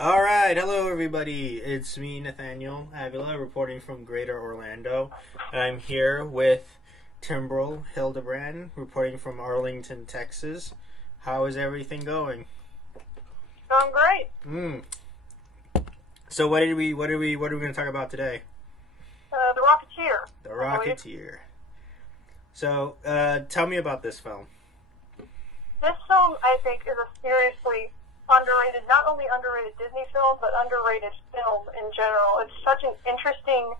All right, hello everybody. It's me, Nathaniel Avila, reporting from Greater Orlando, and I'm here with Timbrel Hildebrand, reporting from Arlington, Texas. How is everything going? Going great. So what are we going to talk about today? The Rocketeer. The Rocketeer. So, tell me about this film. This film, I think, is a seriously underrated, not only underrated Disney film, but underrated film in general. It's such an interesting,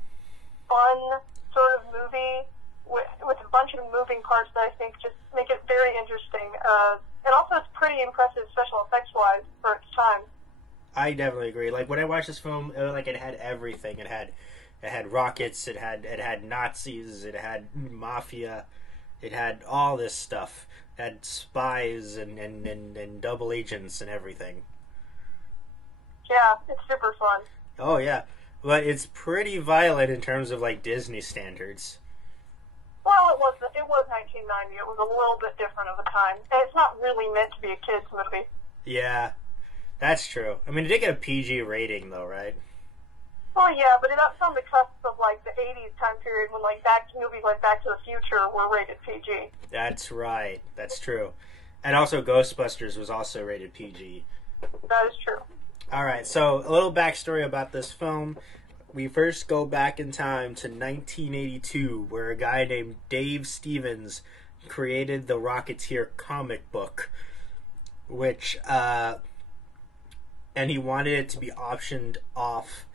fun sort of movie with a bunch of moving parts that I think just make it very interesting. And also it's pretty impressive special effects-wise for its time. I definitely agree. Like, when I watched this film, it had everything. It had rockets, it had Nazis, it had mafia, it had all this stuff. It had spies and double agents and everything. Yeah, it's super fun. Oh yeah, but it's pretty violent in terms of like Disney standards. Well, it was 1990. It was a little bit different of a time, and it's not really meant to be a kids movie. Yeah, that's true. I mean, it did get a PG rating though, right? Well, yeah, but that's on the cusp of like the '80s time period when like movies like Back to the Future were rated PG. That's right. That's true. And also, Ghostbusters was also rated PG. That is true. All right. So a little backstory about this film. We first go back in time to 1982, where a guy named Dave Stevens created the Rocketeer comic book, which and he wanted it to be optioned off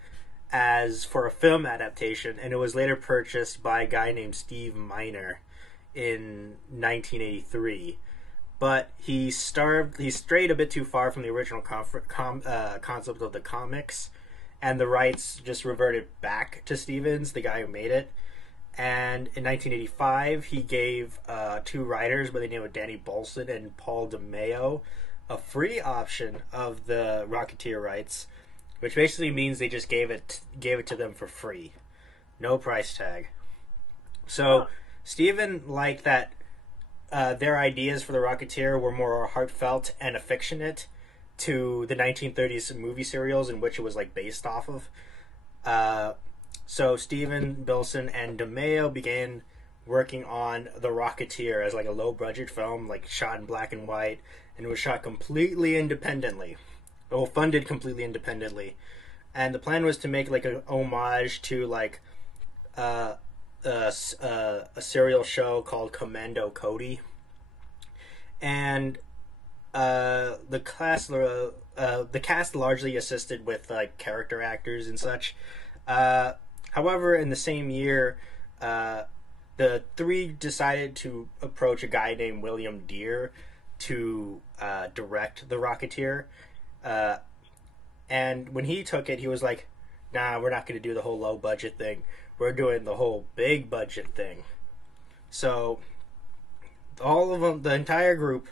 as for a film adaptation, and it was later purchased by a guy named Steve Miner in 1983. But he strayed a bit too far from the original concept of the comics, and the rights just reverted back to Stevens, the guy who made it. And in 1985, he gave two writers by the name of Danny Bolson and Paul DeMeo a free option of the Rocketeer rights, which basically means they just gave it to them for free, no price tag. So Steven liked that their ideas for the Rocketeer were more heartfelt and affectionate to the 1930s movie serials in which it was like based off of. So Steven, Bilson, and DeMeo began working on the Rocketeer as like a low budget film, like shot in black and white, and it was shot completely independently. Well, funded completely independently, and the plan was to make like an homage to like a serial show called Commando Cody, and the cast largely assisted with like character actors and such. However, in the same year, the three decided to approach a guy named William Deere to direct the Rocketeer. And when he took it, he was like, nah, we're not going to do the whole low budget thing. We're doing the whole big budget thing. So all of them, the entire group,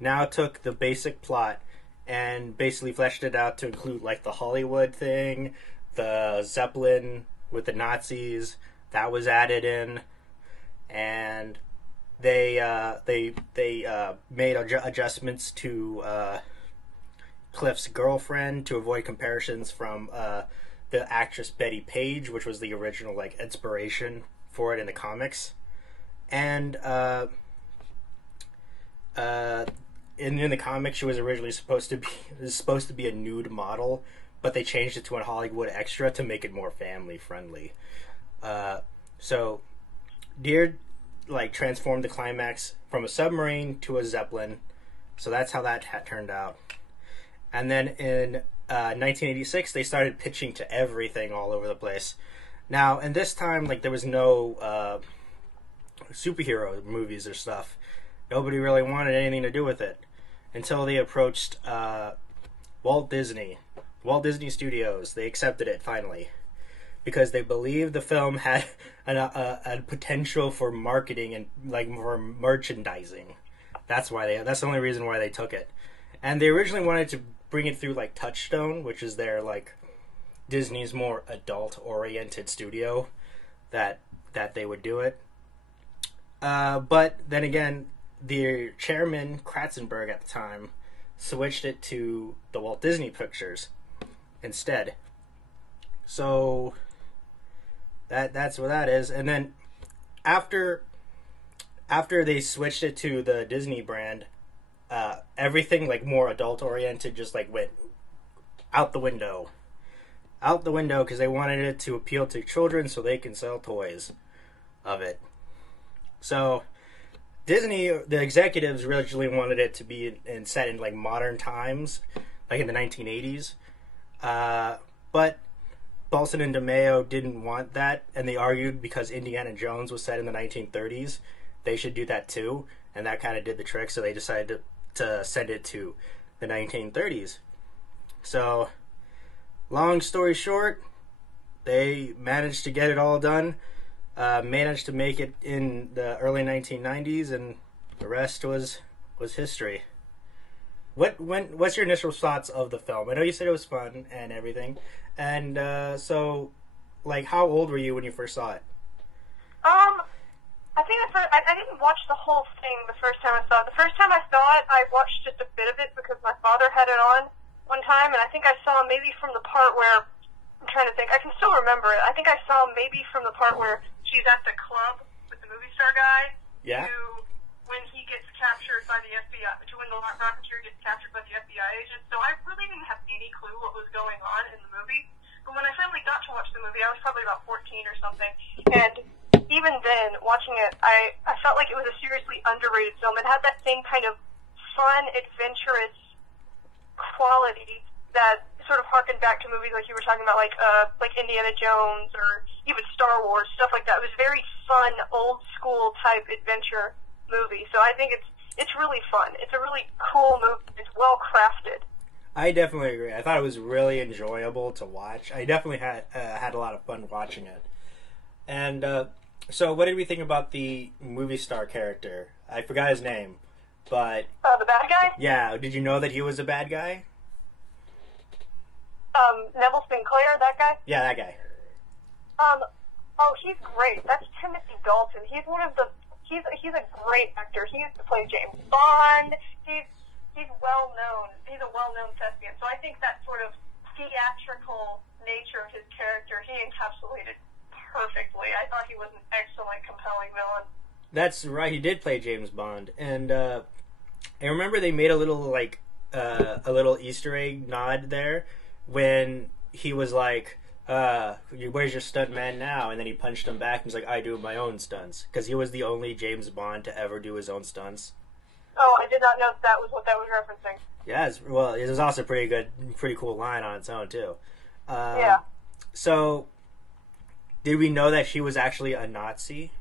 now took the basic plot and basically fleshed it out to include like the Hollywood thing, the Zeppelin with the Nazis, that was added in, and they made adjustments to Cliff's girlfriend to avoid comparisons from the actress Betty Page, which was the original like inspiration for it in the comics, and in the comics she was originally supposed to be a nude model, but they changed it to a Hollywood extra to make it more family friendly. So Deere like transformed the climax from a submarine to a Zeppelin, so that's how that turned out. And then in 1986, they started pitching to everything all over the place. Now, and this time, like, there was no superhero movies or stuff. Nobody really wanted anything to do with it until they approached Walt Disney Studios. They accepted it finally because they believed the film had a potential for marketing and like for merchandising. That's the only reason why they took it. And they originally wanted to bring it through like Touchstone, which is their like Disney's more adult oriented studio that they would do it. But then again, the chairman Kratzenberg at the time switched it to the Walt Disney Pictures, instead. So that's what that is. And then after they switched it to the Disney brand, everything like more adult oriented just like went out the window because they wanted it to appeal to children so they can sell toys of it. So Disney, the executives originally wanted it to be set in like modern times, like in the 1980s, but Balson and DeMeo didn't want that, and they argued because Indiana Jones was set in the 1930s, they should do that too, and that kind of did the trick, so they decided to send it to the 1930s. So, long story short, they managed to get it all done, managed to make it in the early 1990s, and the rest was history. What's your initial thoughts of the film? I know you said it was fun and everything, and so, like, how old were you when you first saw it? I think I didn't watch the whole thing the first time I saw it. The first time I saw it, I watched just a bit of it because my father had it on one time, and I think I saw maybe from the part where, I'm trying to think, I can still remember it. I think I saw maybe from the part where she's at the club with the movie star guy. Yeah. To when he gets captured by the FBI, to when the Rocketeer gets captured by the FBI agent. So I really didn't have any clue what was going on in the movie. But when I finally got to watch the movie, I was probably about 14 or something. And even then, watching it, I felt like it was a seriously underrated film. It had that same kind of fun, adventurous quality that sort of harkened back to movies like you were talking about, like Indiana Jones or even Star Wars, stuff like that. It was very fun, old school type adventure movie. So I think it's really fun. It's a really cool movie. It's well crafted. I definitely agree. I thought it was really enjoyable to watch. I definitely had a lot of fun watching it. And so, what did we think about the movie star character? I forgot his name, but the bad guy. Yeah, did you know that he was a bad guy? Neville Sinclair, that guy. Yeah, that guy. Oh, he's great. That's Timothy Dalton. He's one of the. He's a great actor. He used to play James Bond. He's well known. He's a well-known thespian. So I think that sort of theatrical nature of his character, he encapsulated perfectly. I thought he was an excellent, compelling villain. That's right. He did play James Bond, and I remember they made a little Easter egg nod there when he was like, "Where's your stunt man now?" And then he punched him back and was like, "I do my own stunts," because he was the only James Bond to ever do his own stunts. Oh, I did not know that was what that was referencing. Yeah, it was also pretty cool line on its own too. Yeah. So, did we know that she was actually a Nazi?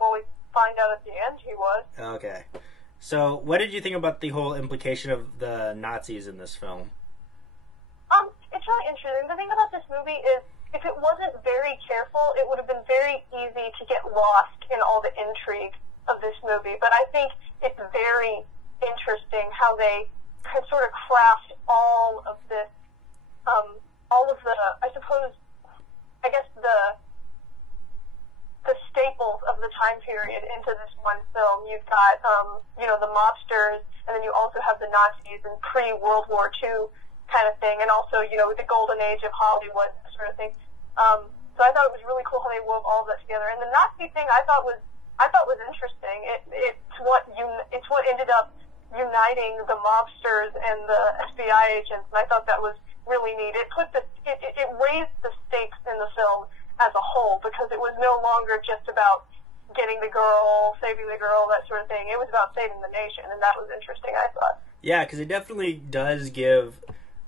Well, we find out at the end he was. Okay. So, what did you think about the whole implication of the Nazis in this film? It's really interesting. The thing about this movie is, if it wasn't very careful, it would have been very easy to get lost in all the intrigue of this movie. But I think it's very interesting how they can sort of craft all of this, all of the, I guess the staples of the time period into this one film. You've got, the mobsters, and then you also have the Nazis and pre-World War II kind of thing, and also, the golden age of Hollywood, that sort of thing. So I thought it was really cool how they wove all of that together. And the Nazi thing I thought was interesting. It's what ended up uniting the mobsters and the FBI agents, and I thought that was really neat. It raised the stakes in the film as a whole, because it was no longer just about getting the girl, saving the girl, that sort of thing. It was about saving the nation, and that was interesting, I thought. Yeah, because it definitely does give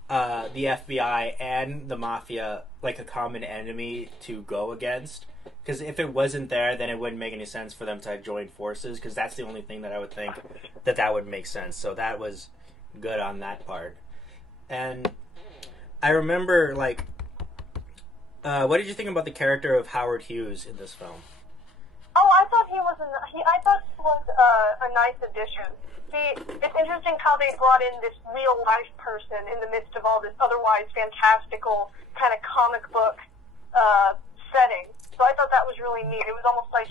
the FBI and the Mafia like a common enemy to go against. Because if it wasn't there, then it wouldn't make any sense for them to join forces, because that's the only thing that I would think that would make sense. So that was good on that part. And I remember, what did you think about the character of Howard Hughes in this film? Oh, I thought he was a nice addition. It's interesting how they brought in this real-life person in the midst of all this otherwise fantastical kind of comic book setting. So I thought that was really neat. It was almost like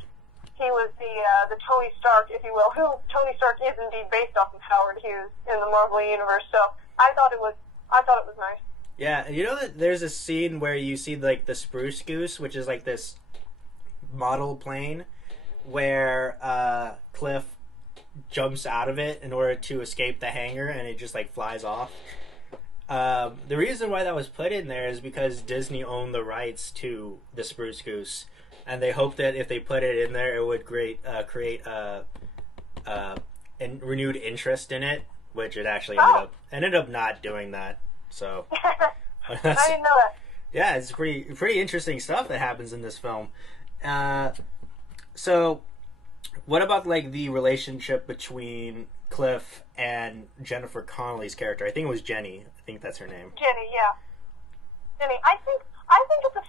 he was the Tony Stark, if you will, who Tony Stark is indeed based off of Howard Hughes in the Marvel Universe. So I thought it was nice. Yeah, you know that there's a scene where you see like the Spruce Goose, which is like this model plane, where Cliff jumps out of it in order to escape the hangar, and it just like flies off. The reason why that was put in there is because Disney owned the rights to the Spruce Goose, and they hoped that if they put it in there, it would create renewed interest in it, which it actually ended up not doing that. So I didn't know that. yeah, it's pretty interesting stuff that happens in this film. So what about like the relationship between Cliff and Jennifer Connelly's character? I think it was Jenni. I think that's her name. Jenni, yeah. Jenni. I think it's a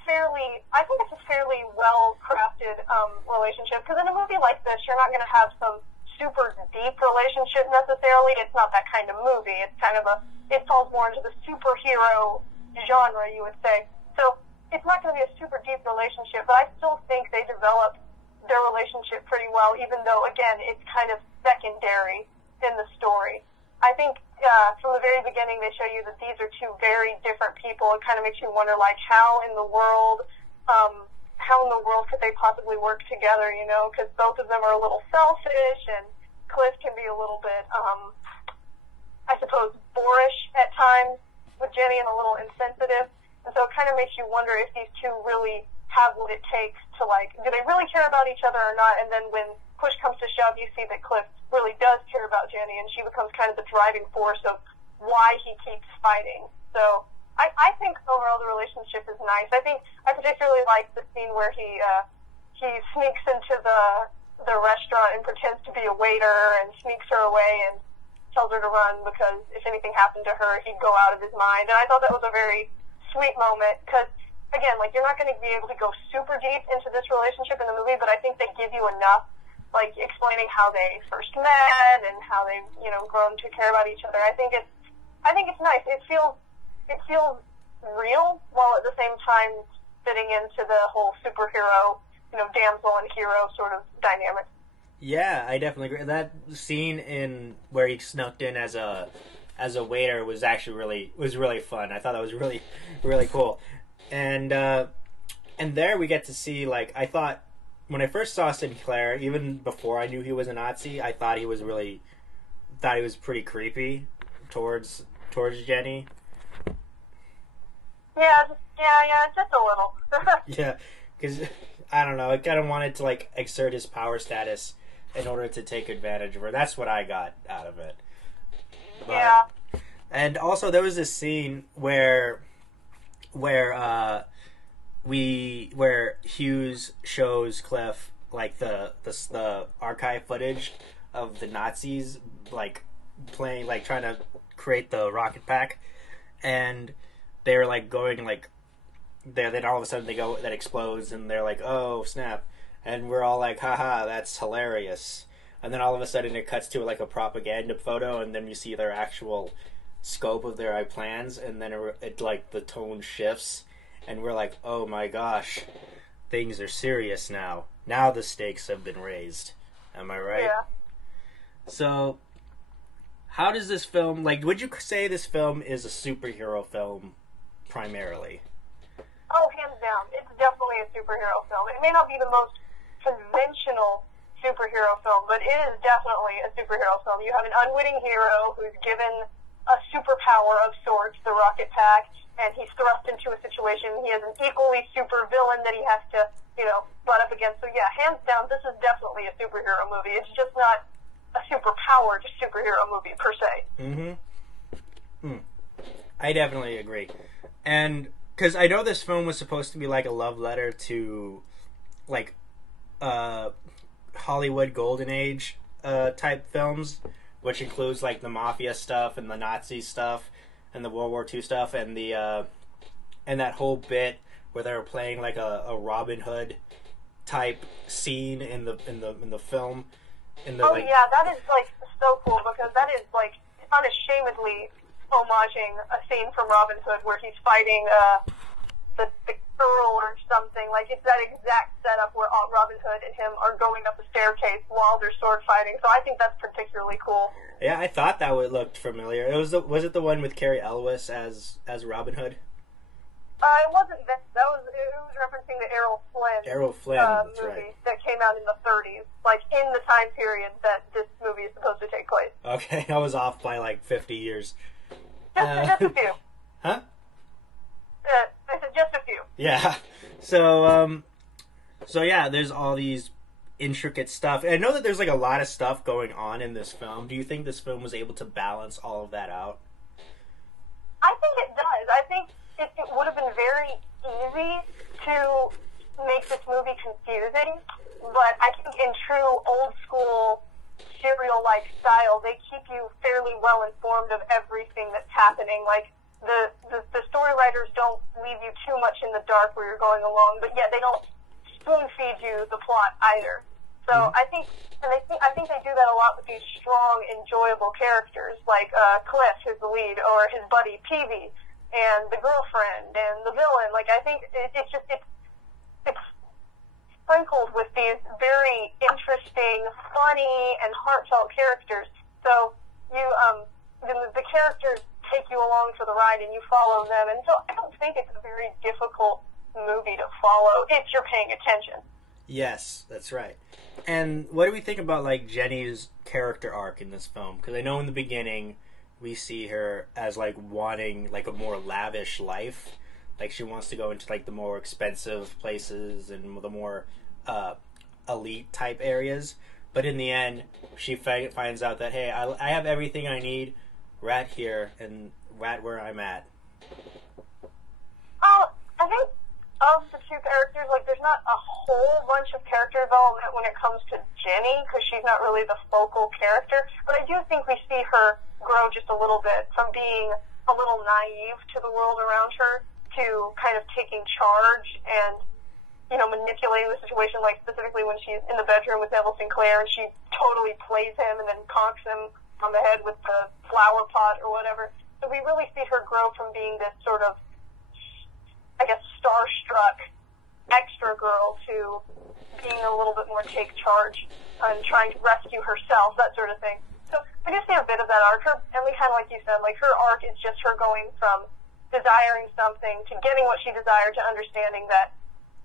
fairly well crafted relationship, because in a movie like this, you're not going to have some super deep relationship necessarily. It's not that kind of movie. It's kind of it falls more into the superhero genre, you would say. So it's not going to be a super deep relationship, but I still think they develop their relationship pretty well, even though, again, it's kind of secondary in the story. I think from the very beginning they show you that these are two very different people. It kind of makes you wonder, like, how in the world could they possibly work together, you know, because both of them are a little selfish, and Cliff can be a little bit, I suppose, boorish at times with Jenni, and a little insensitive. And so it kind of makes you wonder if these two really have what it takes to, like, do they really care about each other or not? And then when push comes to shove, you see that Cliff really does care about Jenni, and she becomes kind of the driving force of why he keeps fighting. So I think overall the relationship is nice. I particularly like the scene where he sneaks into the restaurant and pretends to be a waiter and sneaks her away and tells her to run, because if anything happened to her, he'd go out of his mind. And I thought that was a very sweet moment, because, again, like, you're not going to be able to go super deep into this relationship in the movie, but I think they give you enough, like, explaining how they first met and how they've, you know, grown to care about each other. I think it's nice. It feels real, while at the same time fitting into the whole superhero, you know, damsel and hero sort of dynamic. Yeah, I definitely agree. That scene in where he snuck in as a waiter was actually really fun. I thought that was really, really cool. And there we get to see, like, I thought when I first saw Sinclair, even before I knew he was a Nazi, I thought he was pretty creepy towards Jenni. Yeah, just a little. Yeah, because I don't know, I kind of wanted to, like, exert his power status in order to take advantage of her. That's what I got out of it. But, yeah. And also there was this scene where Hughes shows Cliff, like, the archive footage of the Nazis, like, playing, like, trying to create the rocket pack, and they're, like, going, like, then all of a sudden that explodes, and they're like, oh snap, and we're all like, haha, that's hilarious. And then all of a sudden it cuts to, like, a propaganda photo, and then you see their actual scope of their plans, and then it like, the tone shifts, and we're like, oh my gosh, things are serious now. Now the stakes have been raised. Am I right? Yeah. So, how does this film, like, would you say this film is a superhero film primarily? Oh, hands down. It's definitely a superhero film. It may not be the most conventional superhero film, but it is definitely a superhero film. You have an unwitting hero who's given a superpower of sorts, the rocket pack, and he's thrust into a situation. He has an equally super villain that he has to, you know, butt up against. So yeah, hands down, this is definitely a superhero movie. It's just not a super-powered superhero movie per se. I definitely agree. And because I know this film was supposed to be like a love letter to, like, Hollywood Golden Age type films, which includes, like, the Mafia stuff and the Nazi stuff and the World War II stuff, and the and that whole bit where they were playing, like, a Robin Hood type scene in the film. Yeah, that is, like, so cool, because that is, like, unashamedly homaging a scene from Robin Hood where he's fighting the girl or something. Like, it's that exact setup where Robin Hood and him are going up a staircase while they're sword fighting. So I think that's particularly cool. Yeah, I thought that looked familiar. Was it the one with Carrie Elwes as Robin Hood? It wasn't that. It was referencing the Errol Flynn, that's movie right. that came out in the 30s, like in the time period that this movie is supposed to take place. Okay, I was off by like 50 years. Just a few. Huh? I said just a few. Yeah. So yeah, there's all these intricate stuff. And I know that there's like a lot of stuff going on in this film. Do you think this film was able to balance all of that out? I think it does. I think it would have been very easy to make this movie confusing, but I think in true old school serial-like style, they keep you fairly well informed of everything that's happening. Like, the story writers don't leave you too much in the dark where you're going along, but yet they don't spoon-feed you the plot either. So I think they do that a lot with these strong, enjoyable characters, like Cliff, who's the lead, or his buddy Peavy, and the girlfriend, and the villain. Like, I think it's sprinkled with these very interesting, funny, and heartfelt characters. So the characters take you along for the ride, and you follow them. And so I don't think it's a very difficult movie to follow if you're paying attention. Yes, that's right. And what do we think about like Jenni's character arc in this film? Because I know in the beginning we see her as like wanting like a more lavish life, like she wants to go into like the more expensive places and the more elite type areas. But in the end, she finds out that, hey, I have everything I need right here and right where I'm at. I think of the two characters, like, there's not a whole bunch of character development when it comes to Jenni, because she's not really the focal character. But I do think we see her grow just a little bit from being a little naive to the world around her to kind of taking charge and, you know, manipulating the situation, like specifically when she's in the bedroom with Neville Sinclair and she totally plays him and then conks him on the head with the flower pot or whatever. So we really see her grow from being this sort of, I guess, starstruck extra girl to being a little bit more take charge and trying to rescue herself, that sort of thing. So we do see a bit of that arc. And we kind of, like you said, like her arc is just her going from desiring something to getting what she desired to understanding that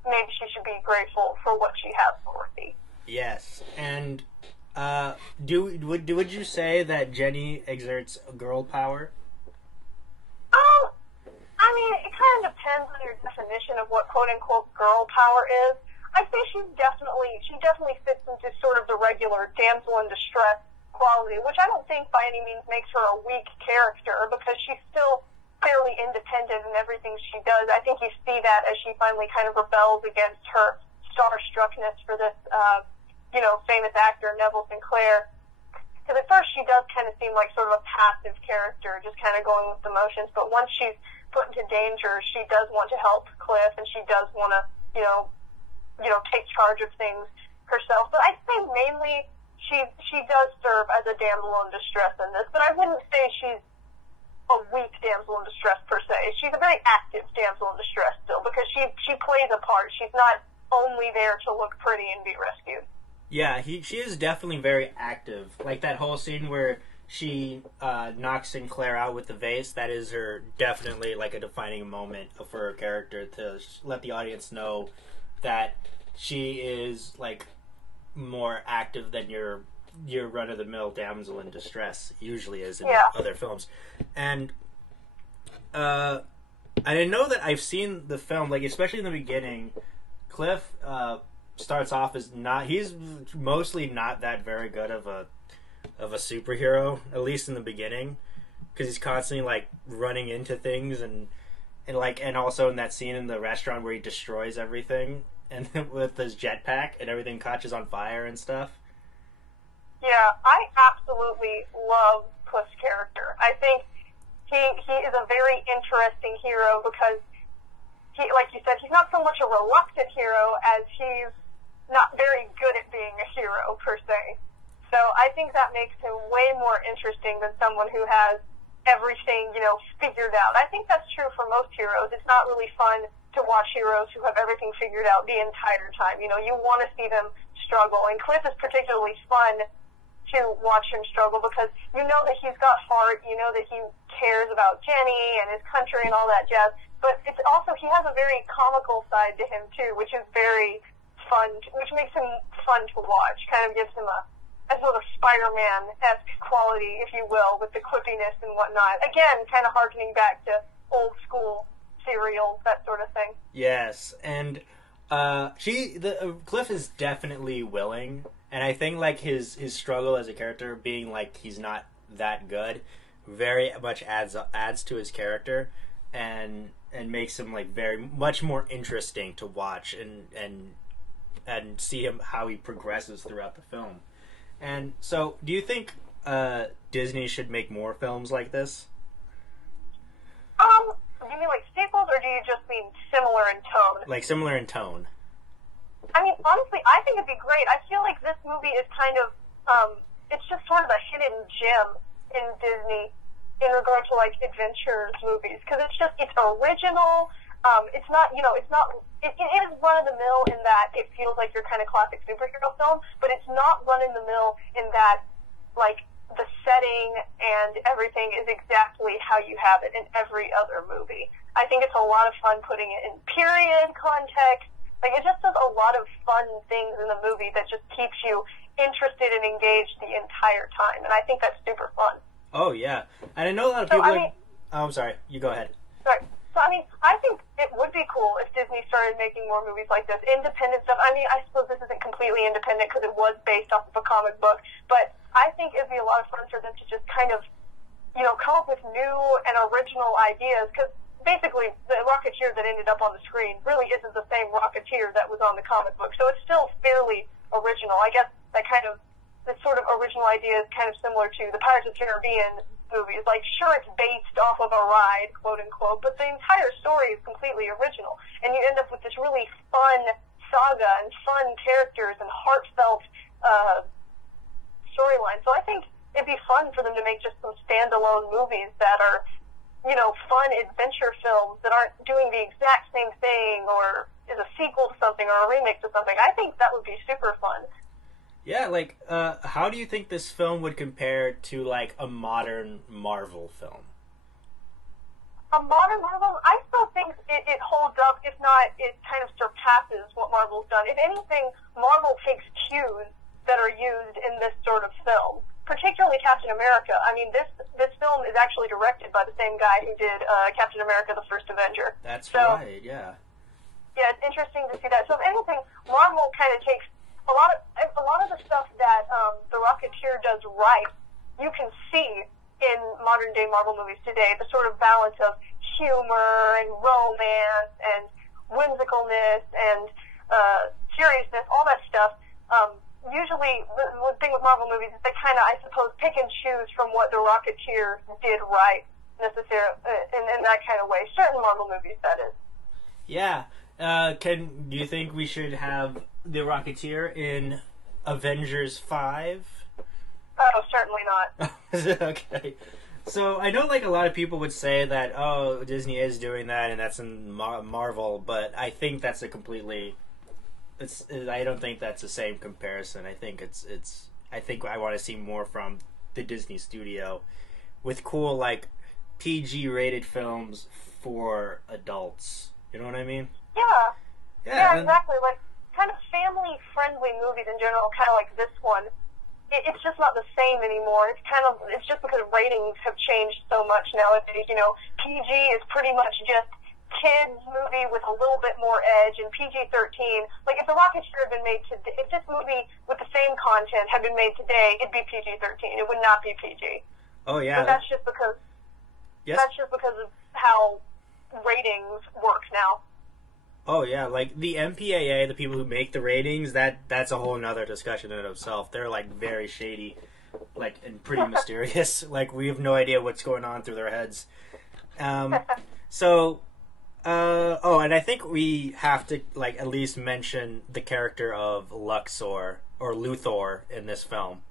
maybe she should be grateful for what she has already. Yes, and would you say that Jenni exerts girl power? I mean, it kind of depends on your definition of what quote-unquote girl power is. I think she definitely fits into sort of the regular damsel in distress quality, which I don't think by any means makes her a weak character, because she's still fairly independent in everything she does. I think you see that as she finally kind of rebels against her starstruckness for this, famous actor, Neville Sinclair. Because at first she does kind of seem like sort of a passive character, just kind of going with the motions, but once she's put into danger, she does want to help Cliff, and she does want to, take charge of things herself. But I'd say mainly she does serve as a damsel in distress in this, but I wouldn't say she's a weak damsel in distress per se. She's a very active damsel in distress still, because she plays a part. She's not only there to look pretty and be rescued. Yeah, she is definitely very active. Like that whole scene where she knocks Sinclair out with the vase, that is her definitely like a defining moment for her character, to let the audience know that she is like more active than your run-of-the-mill damsel in distress usually is in other films. And I didn't know that I've seen the film, like especially in the beginning, Cliff starts off as he's mostly not that very good of a superhero, at least in the beginning, because he's constantly like running into things and also in that scene in the restaurant where he destroys everything and with his jetpack and everything catches on fire and stuff. Yeah, I absolutely love Cliff's character. I think he is a very interesting hero because he, like you said, he's not so much a reluctant hero as he's not very good at being a hero per se. So I think that makes him way more interesting than someone who has everything, figured out. I think that's true for most heroes. It's not really fun to watch heroes who have everything figured out the entire time. You want to see them struggle. And Cliff is particularly fun to watch him struggle because you know that he's got heart, you know that he cares about Jenni and his country and all that jazz. But it's also, he has a very comical side to him too, which is very fun, which makes him fun to watch. Kind of gives him a sort of Spider-Man-esque quality, if you will, with the quippiness and whatnot. Again, kind of harkening back to old school serials, that sort of thing. Yes, and Cliff is definitely willing, and I think like his struggle as a character, being like he's not that good, very much adds to his character, and makes him like very much more interesting to watch and see him how he progresses throughout the film. And so, do you think Disney should make more films like this? Do you mean like sequels, or do you just mean similar in tone? Like similar in tone. I mean, honestly, I think it'd be great. I feel like this movie is kind of, it's just sort of a hidden gem in Disney in regard to like adventure movies, because it's original. It's not, it is run-of-the-mill in that it feels like your kind of classic superhero film, but it's not run-of-the-mill in that, like, the setting and everything is exactly how you have it in every other movie. I think it's a lot of fun putting it in period context. Like, it just does a lot of fun things in the movie that just keeps you interested and engaged the entire time, and I think that's super fun. Oh, yeah. And I know a lot of people I'm sorry. You go ahead. Sorry. So, I mean, I think it would be cool if Disney started making more movies like this. Independent stuff. I mean, I suppose this isn't completely independent because it was based off of a comic book, but I think it'd be a lot of fun for them to just kind of, come up with new and original ideas, because basically the Rocketeer that ended up on the screen really isn't the same Rocketeer that was on the comic book, so it's still fairly original. I guess that sort of original idea is kind of similar to the Pirates of the Caribbean movies. Like, sure, it's based off of a ride, quote unquote, but the entire story is completely original, and you end up with this really fun saga and fun characters and heartfelt storyline. So I think it'd be fun for them to make just some standalone movies that are, fun adventure films that aren't doing the exact same thing or is a sequel to something or a remake to something. I think that would be super fun. Yeah, like, how do you think this film would compare to, like, a modern Marvel film? A modern Marvel, I still think it holds up. If not, it kind of surpasses what Marvel's done. If anything, Marvel takes cues that are used in this sort of film, particularly Captain America. I mean, this film is actually directed by the same guy who did Captain America: The First Avenger. That's right, yeah. Yeah, it's interesting to see that. So if anything, Marvel kind of takes a lot of the stuff that the Rocketeer does right, you can see in modern day Marvel movies today. The sort of balance of humor and romance and whimsicalness and seriousness, all that stuff. Usually, the thing with Marvel movies is they kind of, I suppose, pick and choose from what the Rocketeer did right, necessarily in that kind of way. Certain Marvel movies, that is. Yeah. Do you think we should have the Rocketeer in Avengers 5? Oh, certainly not. Okay. So I know, like, a lot of people would say that, oh, Disney is doing that and that's in Marvel, but I think that's a completely... I don't think that's the same comparison. I think I want to see more from the Disney studio with cool, like, PG rated films for adults. You know what I mean? Yeah, exactly. Like, kind of family friendly movies in general, kind of like this one. It's just not the same anymore. It's just because ratings have changed so much nowadays. PG is pretty much just kids movie with a little bit more edge, and PG-13. Like, if the Rocketeer had been made today, if this movie with the same content had been made today, it'd be PG-13. It would not be PG. Oh yeah. But that's just because. Yes. That's just because of how ratings work now. Oh yeah, like the MPAA, the people who make the ratings, that's a whole nother discussion in itself. They're like very shady, like, and pretty mysterious. Like, we have no idea what's going on through their heads. And I think we have to, like, at least mention the character of Luxor or Luthor in this film.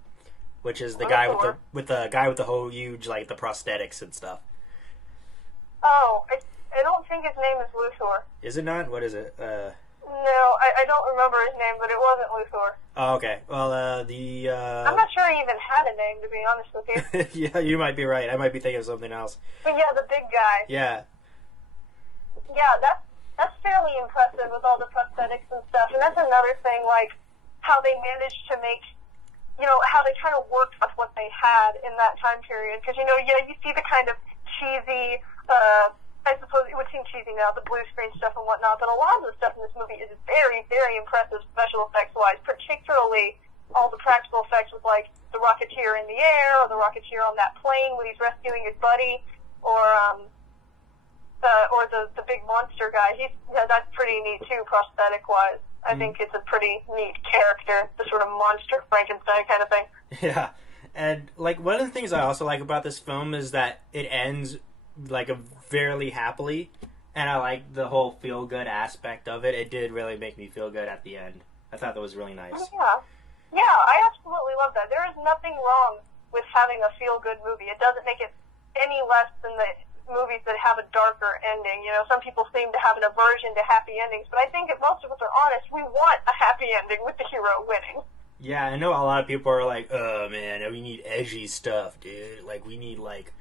which is the guy with the guy with the whole huge like the prosthetics and stuff. Oh, I don't think his name is Luthor. Is it not? What is it? No, I don't remember his name, but it wasn't Luthor. Oh, okay. Well, I'm not sure he even had a name, to be honest with you. Yeah, you might be right. I might be thinking of something else. But yeah, the big guy. Yeah. Yeah, that's fairly impressive with all the prosthetics and stuff. And that's another thing, like, how they managed to make, you know, how they kind of worked with what they had in that time period. Because, you know, yeah, you see the kind of cheesy, I suppose it would seem cheesy now, the blue screen stuff and whatnot, but a lot of the stuff in this movie is very, very impressive special effects-wise, particularly all the practical effects with, like, the Rocketeer in the air, or the Rocketeer on that plane when he's rescuing his buddy, or the big monster guy. That's pretty neat, too, prosthetic-wise. I think it's a pretty neat character, the sort of monster Frankenstein kind of thing. Yeah, and, like, one of the things I also like about this film is that it ends like fairly happily, and I like the whole feel good aspect of it. It did really make me feel good at the end. I thought that was really nice. Yeah, I absolutely love that. There is nothing wrong with having a feel good movie. It doesn't make it any less than the movies that have a darker ending. You know, some people seem to have an aversion to happy endings, but I think if most of us are honest, we want a happy ending with the hero winning. Yeah, I know a lot of people are like, oh man, we need edgy stuff, dude. Like, we need like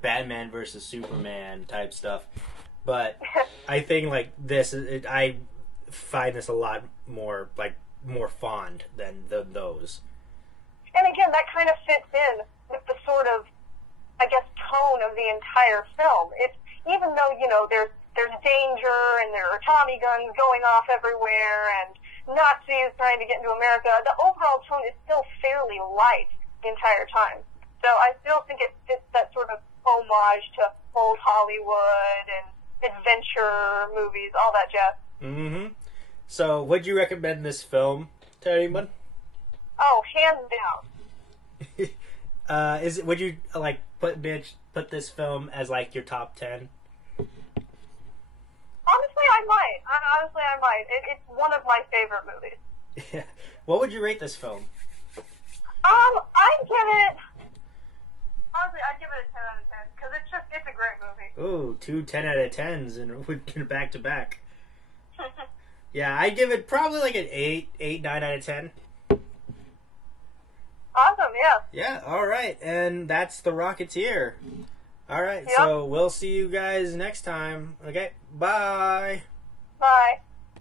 Batman versus Superman type stuff. But I think like this, I find this a lot more fond than those. And again, that kind of fits in with the sort of, I guess, tone of the entire film. It's, even though, you know, there's danger and there are Tommy guns going off everywhere and Nazis trying to get into America, the overall tone is still fairly light the entire time. So I still think it fits that sort of homage to old Hollywood and adventure movies, all that jazz. Mm-hmm. So, would you recommend this film to anyone? Oh, hands down. Would you like put this film as like your top 10? Honestly, I might. It's one of my favorite movies. Yeah. What would you rate this film? I'd give it a 10 out of 10 because it's a great movie. Ooh, 2 10 out of 10s and back to back. Yeah, I'd give it probably like an 8, 9 out of 10. Awesome, yeah. Yeah, all right, and that's The Rocketeer. All right, yep. So we'll see you guys next time. Okay, bye. Bye.